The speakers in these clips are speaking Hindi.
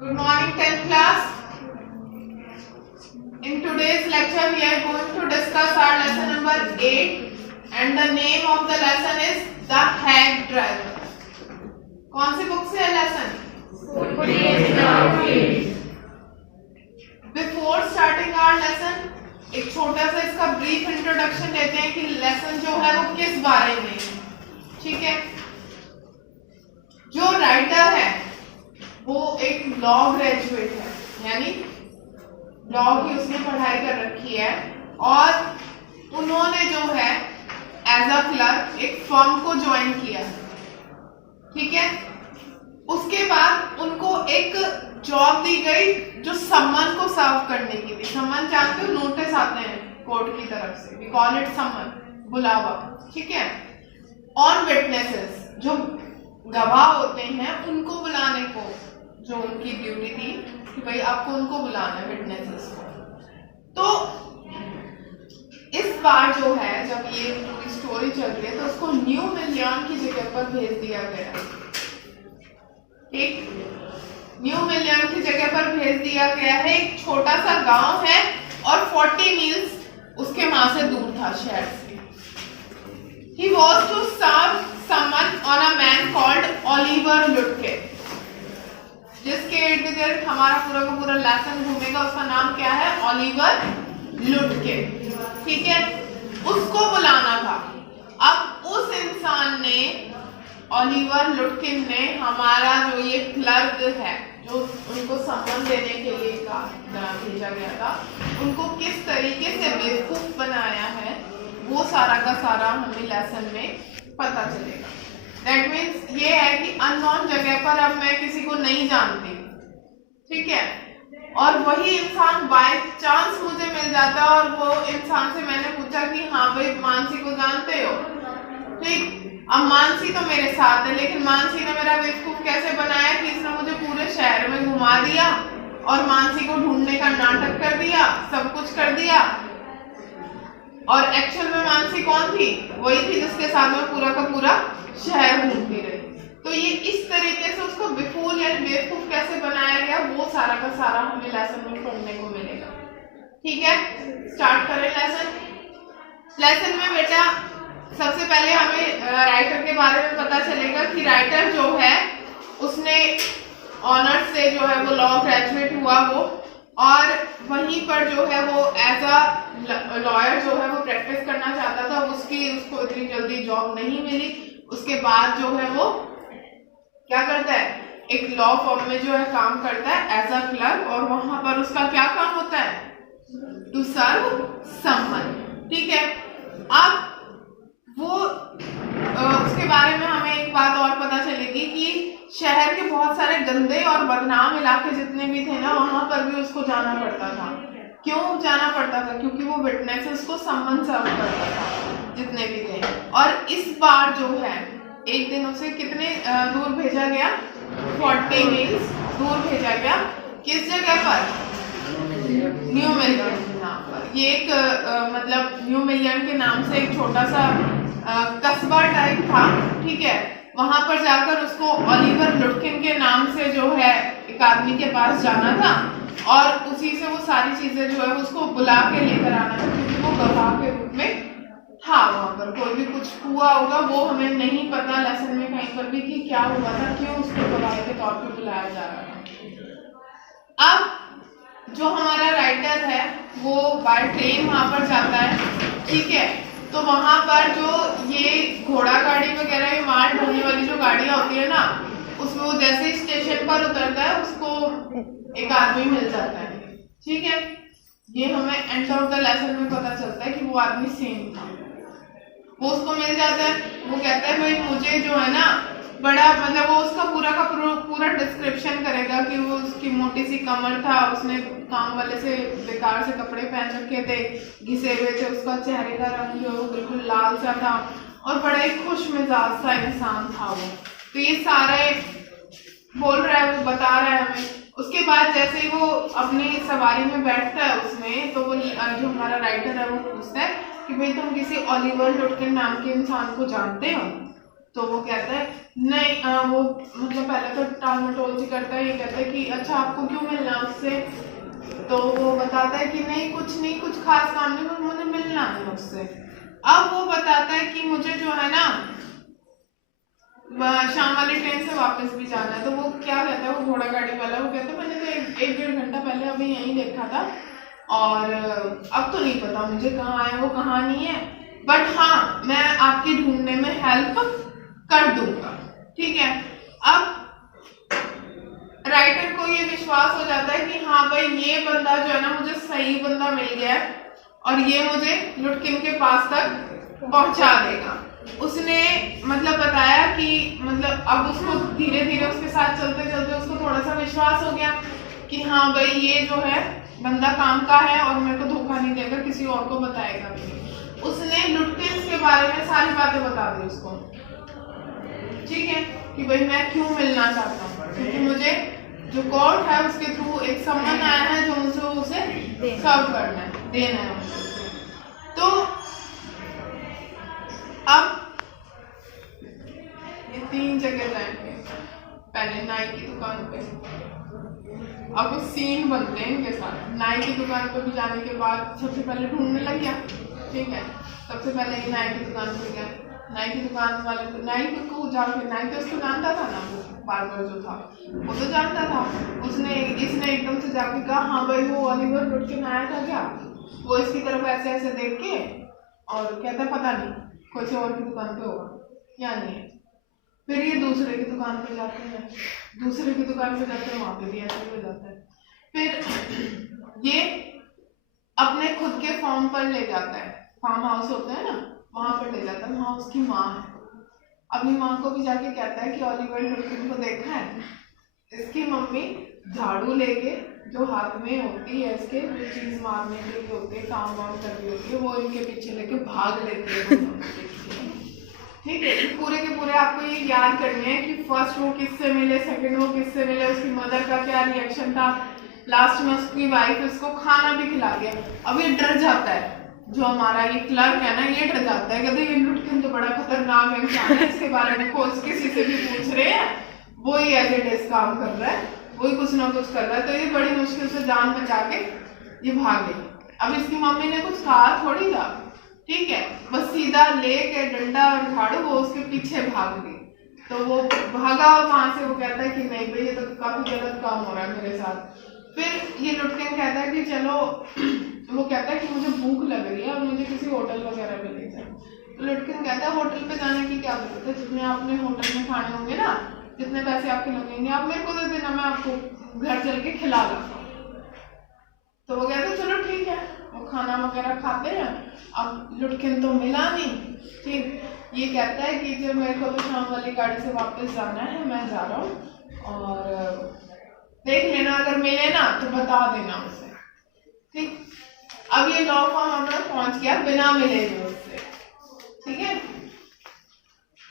Good morning 10th class. In today's lecture we are going to discuss our lesson number 8 and the name of the lesson is The Hack Driver. कौन सी बुक से है lesson? Before starting our lesson एक छोटा सा इसका brief introduction लेते हैं कि lesson जो है वो किस बारे में है. ठीक है, जो राइटर है वो एक लॉ ग्रेजुएट है, यानी लॉ की उसने पढ़ाई कर रखी है और उन्होंने जो है एज अ क्लर्क एक फर्म को ज्वाइन किया. ठीक है, उसके बाद उनको एक जॉब दी गई जो सम्मन को सर्व करने की थी. सम्मन जानते हो, नोटिस आते हैं कोर्ट की तरफ से, वी कॉल इट सम्मन, बुलावा. ठीक है, ऑन विटनेसेस, जो गवाह होते हैं उनको बुलाने को, जो उनकी ड्यूटी थी कि भाई आपको उनको बुलाना है, विटनेसेस को. तो इस बार जो है जब ये पूरी स्टोरी चल रही है तो उसको न्यू मिलियन की जगह पर भेज दिया गया. ठीक, न्यू मिलियन की जगह पर भेज दिया गया है. एक छोटा सा गांव है और 40 मील्स उसके वहां से दूर था, शहर से. He was to serve someone on a man called Oliver Lutkin. जिसके इर्द गिर्द हमारा पूरा का पूरा लेसन घूमेगा, उसका नाम क्या है? ऑलिवर लुटकिन. ठीक है, उसको बुलाना था. अब उस इंसान ने, ऑलिवर लुटकिन ने, हमारा जो ये क्लर्क है जो उनको सम्मन देने के लिए भेजा गया था, उनको किस तरीके से बेवकूफ बनाया है वो सारा का सारा हमें लेसन में पता चलेगा. दैट मीन्स ये है कि अननोन जगह पर अब मैं किसी को नहीं जानती, ठीक है, और वही इंसान बाय चांस मुझे मिल जाता और वो इंसान से मैंने पूछा कि हाँ भाई मानसी को जानते हो? ठीक, अब मानसी तो मेरे साथ है, लेकिन मानसी ने मेरा बेवकूफ कैसे बनाया कि इसने मुझे पूरे शहर में घुमा दिया और मानसी को ढूंढने का नाटक कर दिया, सब कुछ कर दिया. और एक्चुअल में मानसी कौन थी? वही थी जिसके साथ में पूरा का पूरा शहर घूमती रही. तो ये इस तरीके से उसको बेफूल या बेवकूफ कैसे बनाया गया वो सारा का सारा हमें लेसन में पढ़ने को मिलेगा. ठीक है, स्टार्ट करें लेसन. लेसन में बेटा सबसे पहले हमें राइटर के बारे में पता चलेगा कि राइटर जो है उसने ऑनर्स से जो है वो लॉ ग्रेजुएट हुआ वो, और वहीं पर जो है वो एज अ लॉयर जो है वो प्रैक्टिस करना चाहता था. उसको इतनी जल्दी जॉब नहीं मिली. उसके बाद जो है वो क्या करता है, एक लॉ फर्म में जो है काम करता है एज अ क्लर्क, और वहां पर उसका क्या काम होता है? To serve someone. ठीक है, अब वो उसके बारे में हमें एक बात और पता चलेगी कि शहर के बहुत सारे गंदे और बदनाम इलाके जितने भी थे ना, वहां पर भी उसको जाना पड़ता था. क्यों जाना पड़ता था? क्योंकि वो विटनेसेस को सम्मन सर्व करता था जितने भी थे. और इस बार जो है एक दिन उसे कितने दूर भेजा गया? 40 मील्स दूर भेजा गया. किस जगह पर? न्यू मिलियन के नाम पर. ये एक मतलब न्यू मिलियन के नाम से एक छोटा सा कस्बा टाइप था. ठीक है, वहां पर जाकर उसको ऑलिवर लुटकिन के नाम से जो है एक आदमी के पास जाना था और उसी से वो सारी चीजें जो है उसको बुला के लेकर आना था, क्योंकि वो गवाह के रूप में था. वहां पर कोई भी कुछ हुआ होगा वो हमें नहीं पता लेसन में कहीं पर भी कि क्या हुआ था, क्यों उसको गवाह के तौर पर बुलाया जा रहा था. अब जो हमारा राइटर है वो बाय ट्रेन वहां पर जाता है. ठीक है, तो वहां पर जो ये घोड़ा गाड़ी वगैरह, ये माल ढोने वाली जो गाड़ियां होती है ना, उसमें वो जैसे ही स्टेशन पर उतरता है उसको एक आदमी मिल जाता है. ठीक है, ये हमें एंड ऑफ द लेसन में पता चलता है कि वो आदमी सेम था. वो उसको मिल जाता है, वो कहता है भाई मुझे जो है ना बड़ा, मतलब वो उसका पूरा का पूरा डिस्क्रिप्शन करेगा कि वो उसकी मोटी सी कमर था, उसने काम वाले से बेकार से कपड़े पहन रखे थे, घिसे हुए थे, उसका चेहरे का रंग जो वो बिल्कुल लाल सा था और बड़ा ही खुश मिजाज सा इंसान था वो. तो ये सारे बोल रहा है, वो बता रहा है हमें. उसके बाद जैसे ही वो अपनी सवारी में बैठता है उसमें, तो वो जो हमारा राइटर है वो पूछता है कि भाई तुम किसी ऑलिवर लुटकिन नाम के इंसान को जानते हो? तो वो कहता है नहीं, वो मतलब पहले तो टालमटोल सी करता है, ये कहता है कि अच्छा आपको क्यों मिलना है उससे। तो वो बताता है कि नहीं कुछ खास काम नहीं, बस मुझे मिलना है उससे। अब वो बताता है कि मुझे जो है ना शाम वाली ट्रेन से वापस भी जाना है। तो वो क्या कहता है, वो घोड़ा गाड़ी वाला, वो कहता है मैंने तो एक डेढ़ घंटा पहले अभी यहीं देखा था और अब तो नहीं पता मुझे कहाँ है वो कहाँ नहीं है, बट हाँ मैं आपकी ढूंढने में हेल्प कर दूंगा, ठीक है। अब राइटर को ये विश्वास हो जाता है कि हाँ भाई ये बंदा जो है ना मुझे सही बंदा मिल गया है और ये मुझे लुटकिन के पास तक पहुंचा देगा। उसने मतलब बताया कि मतलब अब उसको धीरे धीरे उसके साथ चलते चलते उसको थोड़ा सा विश्वास हो गया कि हाँ भाई ये जो है बंदा काम का है और मेरे को धोखा नहीं देगा, किसी और को बताएगा भी। उसने लुटकिन के बारे में सारी बातें बता दी उसको, ठीक है, कि भाई मैं क्यों मिलना चाहता हूँ, क्योंकि मुझे जो कोर्ट है उसके थ्रू एक सम्मन आया है जो मुझे उसे सर्व करना है, देना है। तो अब ये 3 जगह जाएंगे, पहले नाई की दुकान पे। अब वो सीन बनते हैं इनके साथ। नाई की दुकान पे भी जाने के बाद सबसे पहले ढूंढने लग गया, ठीक है। सबसे पहले ये नाई की दुकान पे गया, नाई की दुकान वाले को नाई को जाके, नाई तो उसको जानता था ना, वो बार्बर जो था वो तो जानता था। इसने एकदम से जाके कहा हाँ भाई वो ऑलिवर लुटकिन आया था क्या। वो इसकी तरफ ऐसे ऐसे देख के और कहता पता नहीं, कोई और की दुकान पे होगा या नहीं है। फिर ये दूसरे की दुकान पे जाते हैं, दूसरे की दुकान पे जाते हैं, वहां पे भी ऐसे हो जाता है। फिर ये अपने खुद के फार्म पर ले जाता है, फार्म हाउस होता है ना, वहां पर ले जाता है, वहां उसकी माँ है। अपनी माँ को भी जाके कहता है कि ऑलिवर लुटकिन को देखा है। इसकी मम्मी झाड़ू लेके जो हाथ में होती है इसके, जो चीज मारने के लिए होती है, काम वाम कर रही होती है, वो इनके पीछे लेके भाग लेती है, ठीक है। पूरे के पूरे आपको ये याद करने हैं कि फर्स्ट वो किससे मिले, सेकंड वो किससे मिले, उसकी मदर का क्या रिएक्शन था, लास्ट में उसकी वाइफ उसको खाना भी खिला दिया। अब ये डर जाता है, जो हमारा ये क्लर्क है ना, ये डर जाता है, कहते ये लुटकिन तो बड़ा खतरनाक इंसान है, इसके बारे में खोज किसी से भी पूछ रहे हैं, वो ही एज इट इज काम कर रहा है, वही कुछ ना कुछ कर रहा है। तो ये बड़ी मुश्किल से जान बचा के ये भागे। अब इसकी मम्मी ने कुछ कहा थोड़ी था, ठीक है, बस सीधा लेके डंडा और झाड़ू वो उसके पीछे भाग गई। तो वो भागा और वहां से वो कहता है कि नहीं भाई ये तो काफी गलत काम हो रहा है मेरे साथ। फिर ये लुटकिन कहता है कि चलो, वो कहता है कि मुझे भूख लग रही है और मुझे किसी होटल वगैरह पे ले जाए। तो लुटकिन कहता है होटल पे जाने की क्या जरूरत है, जितने आपने होटल में खाने होंगे ना, जितने पैसे आपके लगेंगे आप मेरे को दे देना, मैं आपको घर चल के खिला दूंगा। तो वो कहते चलो ठीक है, वो खाना वगैरह खाते हैं। अब लुटकिन तो मिला नहीं, ठीक। ये कहता है कि जब मेरे को तो शाम वाली गाड़ी से वापस जाना है, मैं जा रहा हूँ और देख लेना, अगर मिले ना तो बता देना मुझे, ठीक। अब ये लॉ फॉर्म अपना पहुंच गया बिना मिले भी उससे, ठीक है।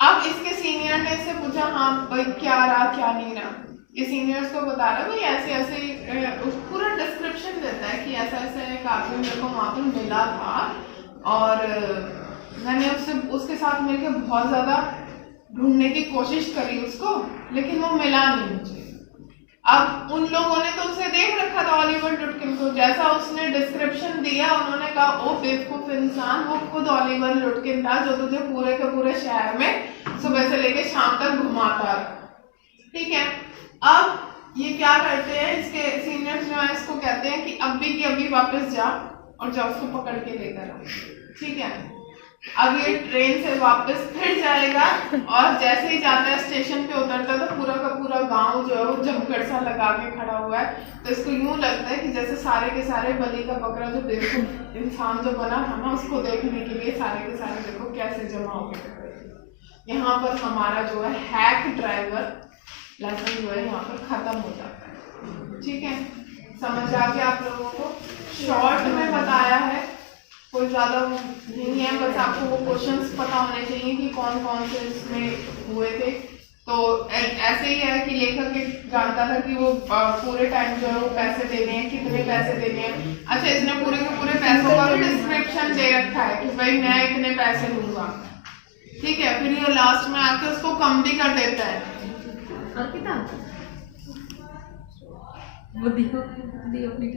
अब इसके सीनियर ने इससे पूछा हाँ भाई क्या रहा क्या नहीं रहा। ये सीनियर्स को बता रहा भाई ऐसे ऐसे, उस पूरा डिस्क्रिप्शन देता है कि ऐसा ऐसा एक आदमी मेरे को वहां पर मिला था और मैंने उसके साथ मिलकर बहुत ज्यादा ढूंढने की कोशिश करी उसको, लेकिन वो मिला नहीं मुझे। अब उन लोगों ने तो उसे देख रखा था ऑलिवर लुटकिन को, जैसा उसने डिस्क्रिप्शन दिया उन्होंने कहा ओ बेवकूफ इंसान, वो खुद ऑलिवर लुटकिन था जो तुझे पूरे के पूरे शहर में सुबह से लेकर शाम तक घुमाता है, ठीक है। अब ये क्या करते हैं, इसके सीनियर्स जो है इसको कहते हैं कि अभी वापस जा और जा उसको पकड़ के लेकर आ, ठीक है। अब ये ट्रेन से वापस फिर जाएगा और जैसे ही जाता है स्टेशन पे उतरता तो पूरा का पूरा गांव जो है वो जमकर सा लगा के खड़ा हुआ है। तो इसको यूं लगता है कि जैसे सारे के सारे बलि का बकरा जो देखो इंसान जो बना था ना, उसको देखने के लिए सारे के सारे देखो कैसे जमा हो गए। यहाँ पर हमारा जो है हैक ड्राइवर लेसन जो है यहाँ पर खत्म हो जाता है, ठीक है। समझ आ गया आप लोगों को? शॉर्ट में बताया है, कोई ज्यादा नहीं है, बस आपको वो क्वेश्चंस पता होने चाहिए कि कौन कौन से इसमें हुए थे। तो ऐसे ही है कि लेखक जानता था कि वो पूरे टाइम जो है वो पैसे देने हैं, कितने पैसे देने हैं। अच्छा, इसने पूरे के पूरे पैसों का भी डिस्क्रिप्शन दे रखा है कि भाई मैं इतने पैसे लूंगा, ठीक है, फिर ये लास्ट में आके उसको कम भी कर देता है। अर्पिता वो दियो अपनी